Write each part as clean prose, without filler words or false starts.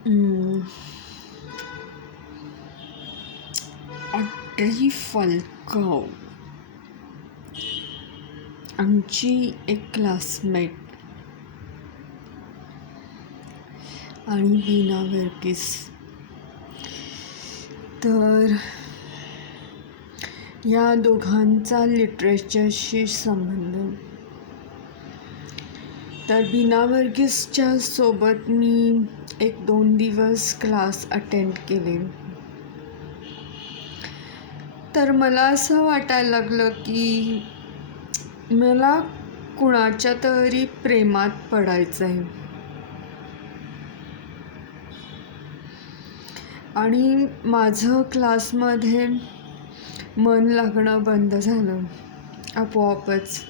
अं, Audrey फॉल्कव आमची एक classmate आणि बीना वर्गीस. तर या दोघांचा लिटरेचरशी संबंध. तर बीना वर्गीसच्या सोबत मी 1-2 दिवस क्लास अटेंड केले. तर मला असं वाटायला लागलं की मला कुणाच्या तरी प्रेमात पडायचं आहे. आणि माझं क्लासमध्ये मन लागणं बंद झालं आपोआपच.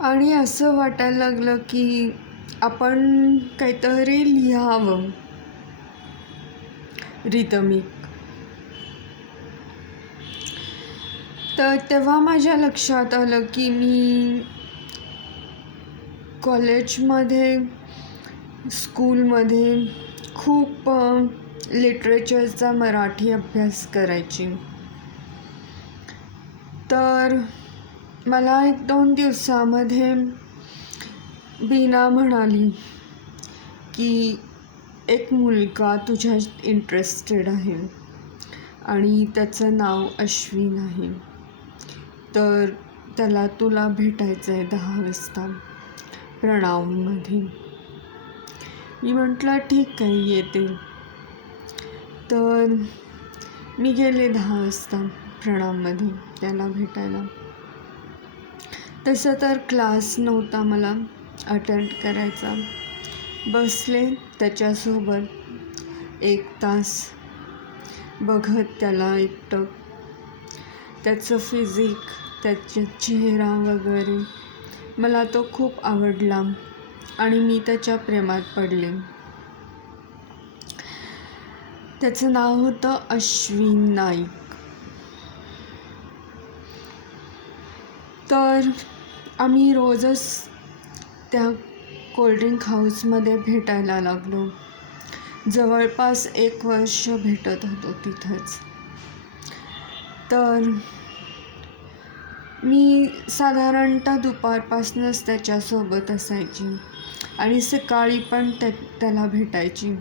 आणि असं वाटायला लागलं की आपण काहीतरी लिहावं रिदमिक. तर तेव्हा माझ्या लक्षात आलं की मी कॉलेजमध्ये, स्कूलमध्ये खूप लिटरेचरचा मराठी अभ्यास करायची. तर मला 1-2 दिवसामध्ये बीना म्हणाली की एक मुलगा तुझ्यात इंटरेस्टेड आहे आणि त्याचं नाव अश्विन आहे. तर त्याला तुला भेटायचं आहे 10 वाजता प्रणवमध्ये. मी म्हटलं ठीक आहे, येते. तर मी गेले 10 वाजता प्रणवमध्ये त्याला भेटायला. तसं तर क्लास नव्हता मला अटेंड करायचा. बसले त्याच्यासोबत 1 तास बघत त्याला एकटक. त्याचं फिजिक, त्याचा चेहरा वगैरे मला तो खूप आवडला आणि मी त्याच्या प्रेमात पडले. त्याचं नाव होतं अश्विन नाईक. तर आम्ही रोजच त्या कोल्ड्रिंक हाऊसमध्ये भेटायला लागलो. जवळपास 1 वर्ष भेटत होतो तिथंच. तर मी साधारणतः दुपारपासूनच त्याच्यासोबत असायची आणि सकाळी पण त्याला भेटायची,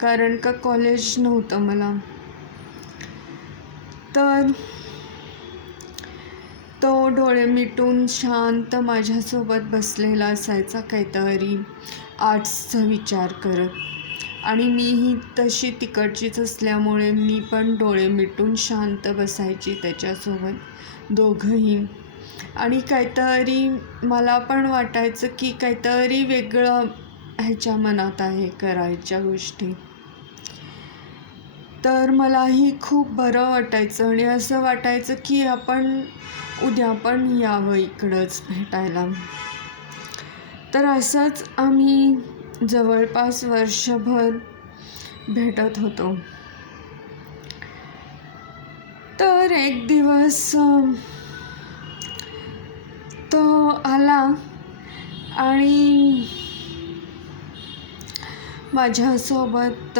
कारण का कॉलेज नव्हतं मला. तर तो डोळे मिटून शांत माझ्यासोबत बसलेला असायचा, काहीतरी आर्ट्सचा विचार करत. आणि मीही तशी तिकडचीच असल्यामुळे मी पण डोळे मिटून शांत बसायची त्याच्यासोबत, दोघंही. आणि काहीतरी मला पण वाटायचं की काहीतरी वेगळं ह्याच्या मनात आहे करायच्या गोष्टी. तर मलाही खूप बरं वाटायचं आणि असं वाटायचं की आपण उद्या पण यावं इकडंच भेटायला. तर असंच आम्ही जवळपास वर्षभर भेटत होतो. तर एक दिवस तो आला आणि माझ्यासोबत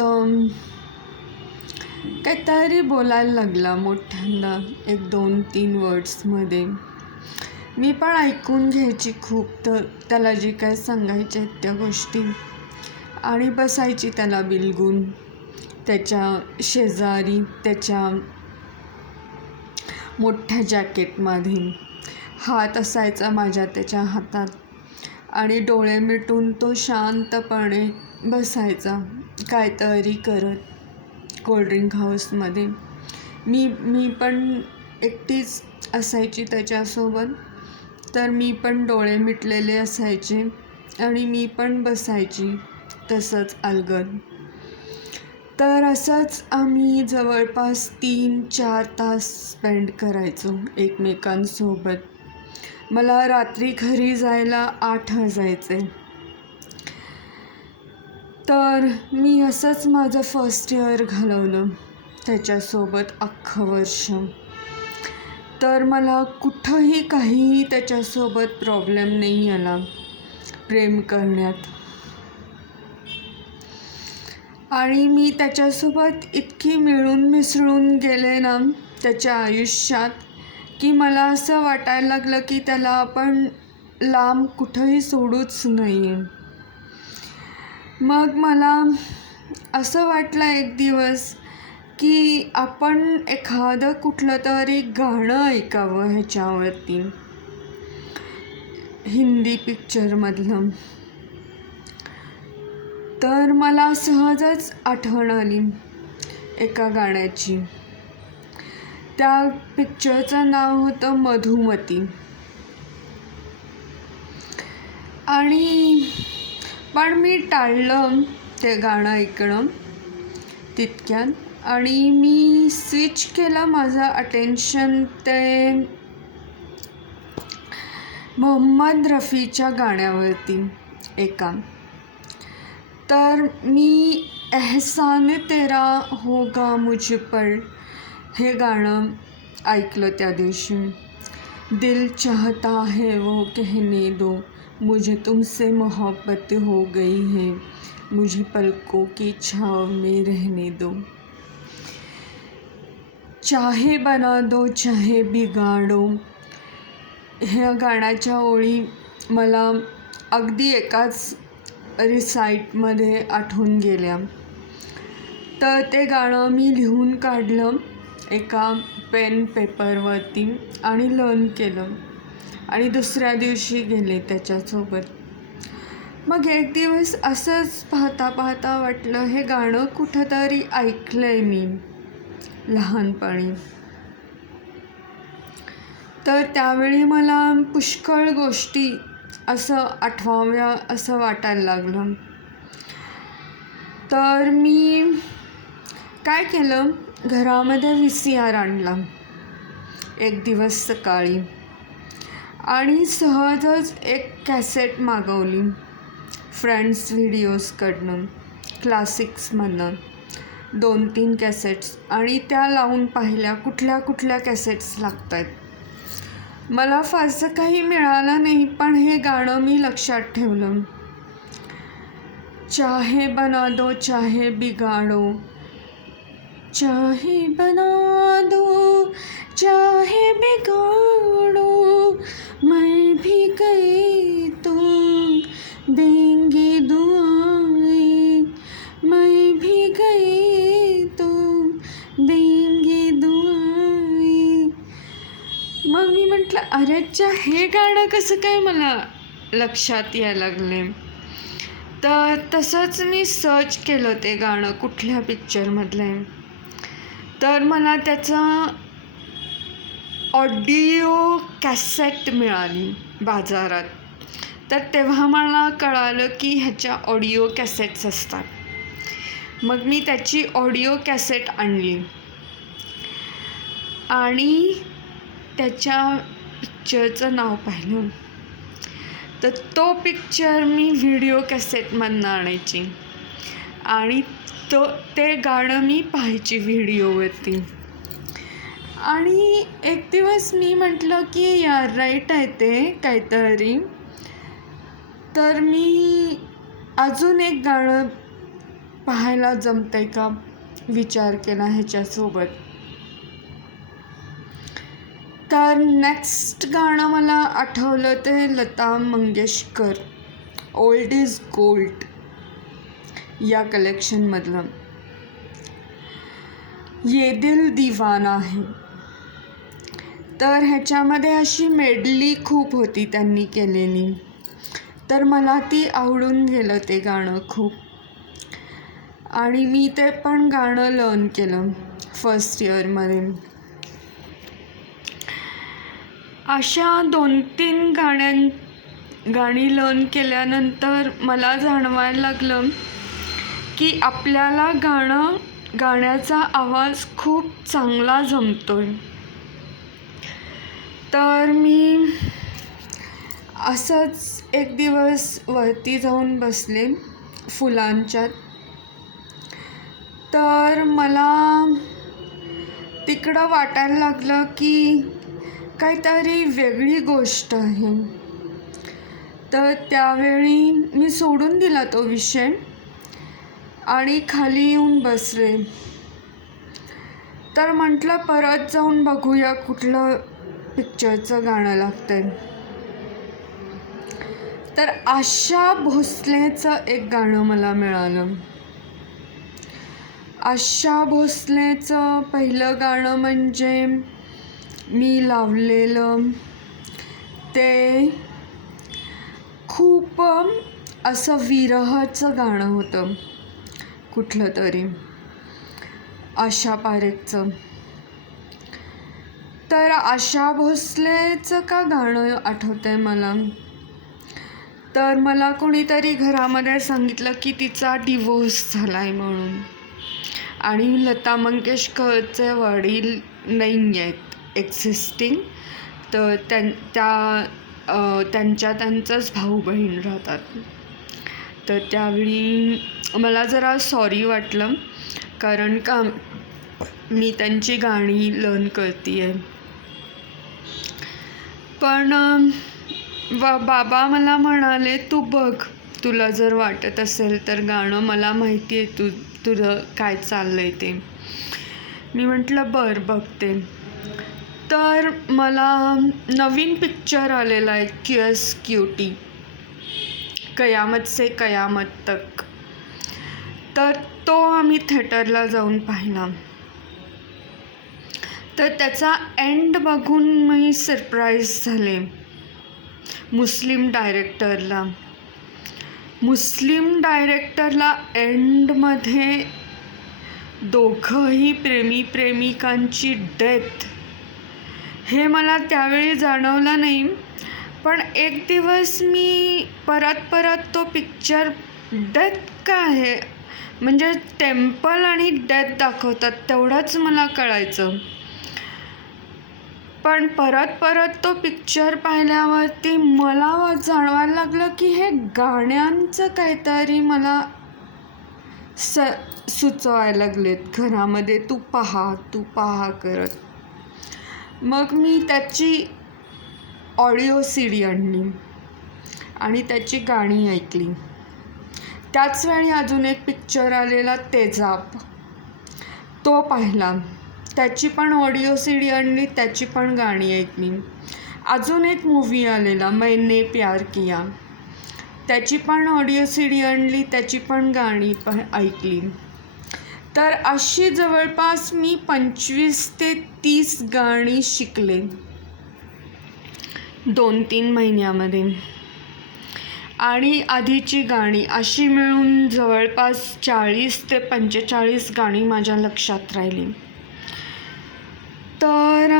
काहीतरी बोलायला लागला मोठ्यांदा, 1-2-3 वर्ड्समध्ये. मी पण ऐकून घ्यायची खूप, तर त्याला जे काय सांगायचे आहेत त्या गोष्टी, आणि बसायची त्याला बिलगून त्याच्या शेजारी त्याच्या मोठ्या जॅकेटमध्ये. हात असायचा माझ्या त्याच्या हातात आणि डोळे मिटून तो शांतपणे बसायचा काहीतरी करत कोल्ड्रिंक हाऊसमध्ये. मी पण एकटीच असायची त्याच्यासोबत. तर मी पण डोळे मिटलेले असायचे आणि मी पण बसायची तसंच अलगद. तर असंच आम्ही जवळपास 3-4 तास स्पेंड करायचो एकमेकांसोबत. मला रात्री घरी जायला 8 वाजायचे. तर मी असंच माझं फर्स्ट इयर घालवलं त्याच्यासोबत अख्खं वर्ष. तर मला कुठंही काहीही त्याच्यासोबत प्रॉब्लेम नाही आला प्रेम करण्यात. आणि मी त्याच्यासोबत इतकी मिळून मिसळून गेले ना त्याच्या आयुष्यात, की मला असं वाटायला लागलं की त्याला आपण लांब कुठंही सोडूच नाही. मग मला असं वाटलं एक दिवस की आपण एखादं कुठलं तरी गाणं ऐकावं ह्याच्यावरती, हिंदी पिक्चरमधलं. तर मला सहजच आठवण आली एका गाण्याची. त्या पिक्चरचं नाव होतं मधुमती. आणि पण मी टाळलं ते गाणं ऐकणं तितक्यात, आणि मी स्विच केलं माझं अटेन्शन ते मोहम्मद रफीच्या गाण्यावरती एका. तर मी एहसान तेरा होगा मुझ पर हे गाणं ऐकलं त्या दिवशी. दिल चाहता है वो कहने दो, मुझे तुमसे मोहब्बत हो गई है, मुझे पलकों की छाँव में रहने दो, चाहे बना दो चाहे बिगाडो. ह्या गाण्याच्या ओळी मला अगदी एकाच रिसाईटमध्ये आठवून गेल्या. तर ते गाणं मी लिहून काढलं एका पेन पेपरवरती आणि लर्न केलं, आणि दुसऱ्या दिवशी गेले त्याच्यासोबत. मग एक दिवस असंच पाहता पाहता वाटलं हे गाणं कुठंतरी ऐकलं आहे मी लहानपणी. तर त्यावेळी मला पुष्कळ गोष्टी असं आठवाव्या असं वाटायला लागलं. तर मी काय केलं, घरामध्ये VCR आणला एक दिवस सकाळी, आणि सहजच एक कॅसेट मागवली फ्रेंड्स व्हिडिओजकडनं, क्लासिक्समधनं 2-3 कॅसेट्स, आणि त्या लावून पाहिल्या कुठल्या कुठल्या कॅसेट्स लागत आहेत. मला फारसं काही मिळालं नाही, पण हे गाणं मी लक्षात ठेवलं. चाहे बना दो चाहे बिगाडो, चाहे बना दो चाहे बिगाडो, मैं भी गई तुम देंगे दुआएं, मैं भी गई तुम देंगे दुआएं. मग मी म्हटलं अरेच्या, हे गाणं कसं काय मला लक्षात यायला लागले. तर तसंच मी सर्च केलं ते गाणं कुठल्या पिक्चरमधलं आहे. तर मला त्याचा ऑडिओ कॅसेट मिळाली बाजारात. तर तेव्हा मला कळालं की ह्याच्या ऑडिओ कॅसेट्स असतात. मग मी त्याची ऑडिओ कॅसेट आणली आणि त्याच्या पिक्चरचं नाव पाहिलं. तर तो पिक्चर मी व्हिडिओ कॅसेटमधनं आणायची आणि ते गाणं मी पाहायची व्हिडिओवरती. आणि एक दिवस मी म्हटलं की यार राईट आहे ते काहीतरी. तर मी अजून एक गाणं पाहायला जमतंय का विचार केला ह्याच्यासोबत. तर नेक्स्ट गाणं मला आठवलं ते Lata Mangeshkar old is gold या कलेक्शनमधलं ये दिल दीवाना है. तर ह्याच्यामध्ये अशी मेडली खूप होती त्यांनी केलेली. तर मला ती आवडून गेलं ते गाणं खूप, आणि मी ते पण गाणं लर्न केलं फर्स्ट इयरमध्ये. अशा 2-3 गाणी लर्न केल्यानंतर मला जाणवायला लागलं की आपल्याला गाण्याचा आवाज खूप चांगला जमतोय. तर मी असंच एक दिवस वरती जाऊन बसले फुलांच्यात. तर मला तिकडं वाटायला लागलं की काहीतरी वेगळी गोष्ट आहे. तर त्यावेळी मी सोडून दिला तो विषय आणि खाली येऊन बसले. तर म्हटलं परत जाऊन बघूया कुठलं पिक्चरचं गाणं लागतंय. तर आशा भोसलेचं एक गाणं मला मिळालं. आशा भोसलेचं पहिलं गाणं म्हणजे मी लावलेलं ते खूप असं विरहाचं गाणं होतं, कुठलं तरी आशा पारेखचं. तर आशा भोसलेचं का गाणं आठवतंय मला, तर मला कोणीतरी घरामध्ये सांगितलं की तिचा डिवोर्स झाला आहे म्हणून, आणि लता मंगेशकरचे वडील नाही आहेत एक्झिस्टिंग, तर त्यांचंच भाऊ बहीण राहतात. तर त्यावेळी मला जरा सॉरी वाटलं, कारण का मी त्यांची गाणी लर्न करते आहे. पण बाबा मला म्हणाले तू बघ, तुला जर वाटत असेल तर गाणं, मला माहिती आहे तुझं काय चाललं आहे ते. मी म्हटलं बघते. तर मला नवीन पिक्चर आलेला आहे क्यूएस क्यूटी, कयामत से कयामत तक. तर तो आम्ही थिएटरला जाऊन पाहिला. तर त्याचा एंड बघून मी सरप्राईज झाले. मुस्लिम डायरेक्टरला एंडमध्ये दोघंही प्रेमिकांची डेथ, हे मला त्यावेळी जाणवलं नाही. पण एक दिवस मी परत तो पिक्चर, डेथ काय आहे म्हणजे टेम्पल आणि डेथ दाखवतात तेवढंच मला कळायचं. पण परत तो पिक्चर पाहिल्यावरती मला जाणवायला लागलं की हे गाण्यांचं काहीतरी मला सुचवायला लागलेत घरामध्ये, तू पहा करत. मग मी त्याची ऑडिओ CD आणली आणि त्याची गाणी ऐकली. त्याच वेळी अजून एक पिक्चर आलेला तेजाब, तो पाहिला. त्याची पण ऑडिओ CD आणली, त्याची पण गाणी ऐकली. अजून एक मूवी आलेला मैंने प्यार किया, त्याची पण ऑडिओ CD आणली, त्याची पण गाणी ऐकली. तर अशी जवळपास मी 25 ते 30 गाणी शिकले 2-3 महिन्यामध्ये. आणि आधीची गाणी अशी मिळून जवळपास 40 ते 45 गाणी माझ्या लक्षात राहिली. तर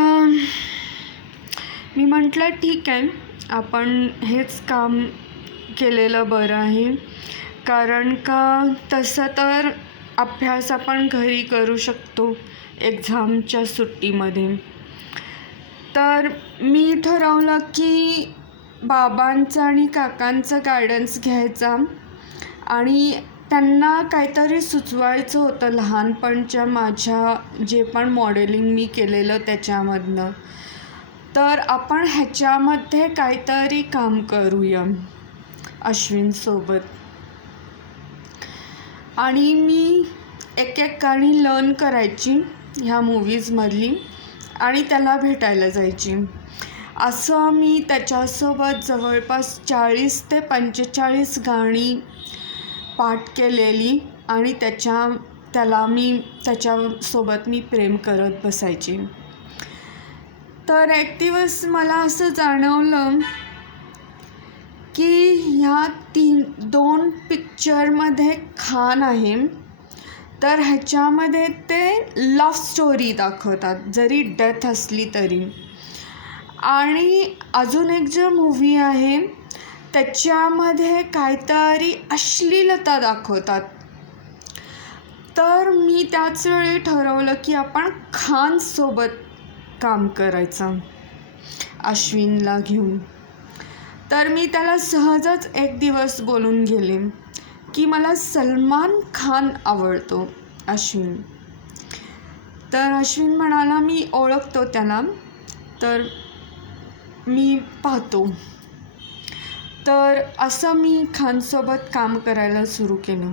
मी म्हटलं ठीक आहे, आपण हेच काम केलेलं बरं आहे, कारण का तसं तर अभ्यास आपण घरी करू शकतो एक्झामच्या सुट्टीमध्ये. तर मी ठरवलं की बाबांचं आणि काकांचं गायडन्स घ्यायचा आणि त्यांना काहीतरी सुचवायचं होतं लहानपणच्या माझ्या जे पण मॉडेलिंग मी केलेलं त्याच्यामधनं. तर आपण ह्याच्यामध्ये काहीतरी काम करूया अश्विनसोबत. आणि मी एक गाणी लर्न करायची ह्या मूव्हीजमधली आणि त्याला भेटायला जायची. असं मी त्याच्यासोबत जवळपास 40 ते 45 गाणी पाठ केलेली आणि त्याच्यासोबत मी प्रेम करत बसायची. तर एक दिवस मला असं जाणवलं की ह्या 2 पिक्चरमध्ये खान आहे, तर ह्याच्यामध्ये ते लव्ह स्टोरी दाखवतात जरी डेथ असली तरी. आणि अजून एक जो मूव्ही आहे त्याच्यामध्ये काहीतरी अश्लीलता दाखवतात. तर मी त्याच वेळी ठरवलं की आपण खानसोबत काम करायचं अश्विनला घेऊन. तर मी त्याला सहजच एक दिवस बोलून गेले की मला सलमान खान आवडतो अश्विन. तर अश्विन म्हणाला मी ओळखतो त्याला, तर मी पाहतो. तर असं मी खानसोबत काम करायला सुरू केलं.